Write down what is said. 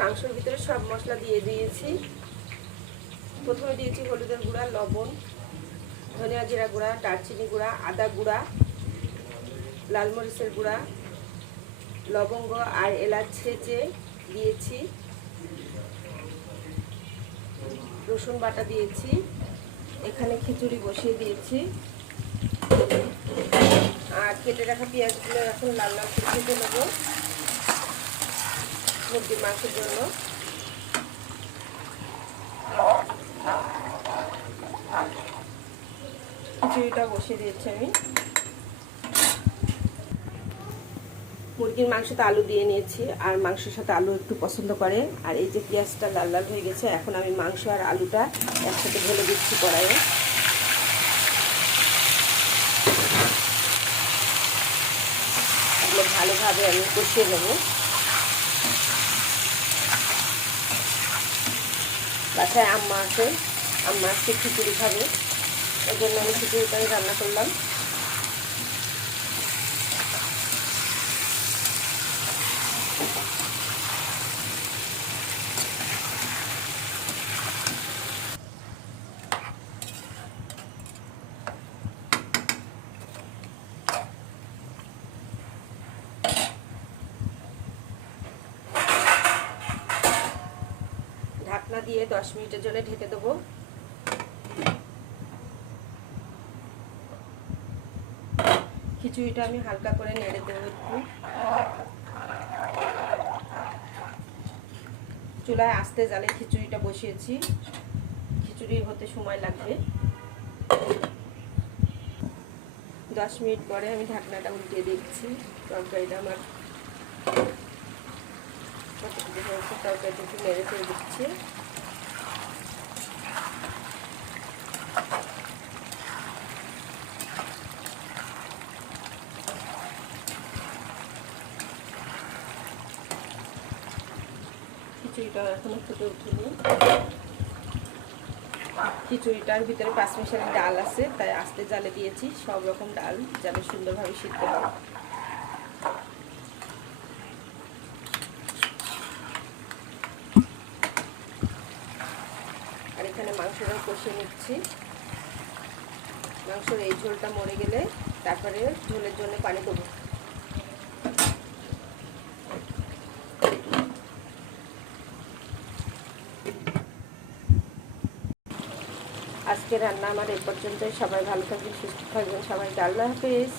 মাংসের ভিতরে সব মশলা দিয়ে দিয়েছি। প্রথমে দিয়েছি হলুদের গুঁড়া, লবণ, ধনিয়া জিরা গুঁড়া, দারচিনি গুঁড়া, আদা গুঁড়া, লাল মরিচের গুঁড়া, লবঙ্গ আর এলাচ ছেঁচে দিয়েছি, রসুন বাটা দিয়েছি। এখানে খিচুড়ি বসিয়ে দিয়েছি আর কেটে রাখা পেঁয়াজগুলো এখন লাল লাল করে ভেজে নেব মুরগির মাংসের জন্য। খিচুড়িটা বসিয়ে দিয়েছি আমি। মুরগির মাংসতে আলু দিয়ে নিয়েছি আর মাংসের সাথে আলু একটু পছন্দ করে। আর এই যে পেঁয়াজটা লাল লাল হয়ে গেছে, এখন আমি মাংস আর আলুটা একসাথে ঢেলে দিচ্ছি কড়াইয়ে। এগুলো ভালোভাবে আমি কষিয়ে নেব। বাসায় আম্মা আছে, আম্মা আজকে খিচুড়ি খাবে, এই জন্য আমি খিচুড়িটাই রান্না করলাম। ঢাকনা দিয়ে 10 মিনিটের জন্য ঢেকে দেবো। খিচুড়িটা আমি হালকা করে নেড়ে দেবো একটু। চুলায় আস্তে জালে খিচুড়িটা বসিয়েছি, খিচুড়ি হতে সময় লাগবে। 10 মিনিট পরে আমি ঢাকনাটা উল্টিয়ে দিচ্ছি। তরকারিটা আমার তরকারিটা একটু নেড়ে ফেলে দিচ্ছি। খিচুড়িটা এখনো ফুটে উঠেনি। খিচুড়িটার ভিতরে 5 মিশালি ডাল আছে, তাই আস্তে জালে দিয়েছি। সব রকম ডাল যাতে সুন্দরভাবে সিদ্ধ হয়। আর এখানে মাংসটা কষিয়ে নিচ্ছি। মাংসের এই ঝোলটা মরে গেলে তারপরে ঝোলের জন্য পানি দেবো। আজকে রান্না আমার এই পর্যন্তই। সবাই ভালো থাকবেন, সুস্থ থাকবেন। সবাইকে আল্লাহ হাফেজ।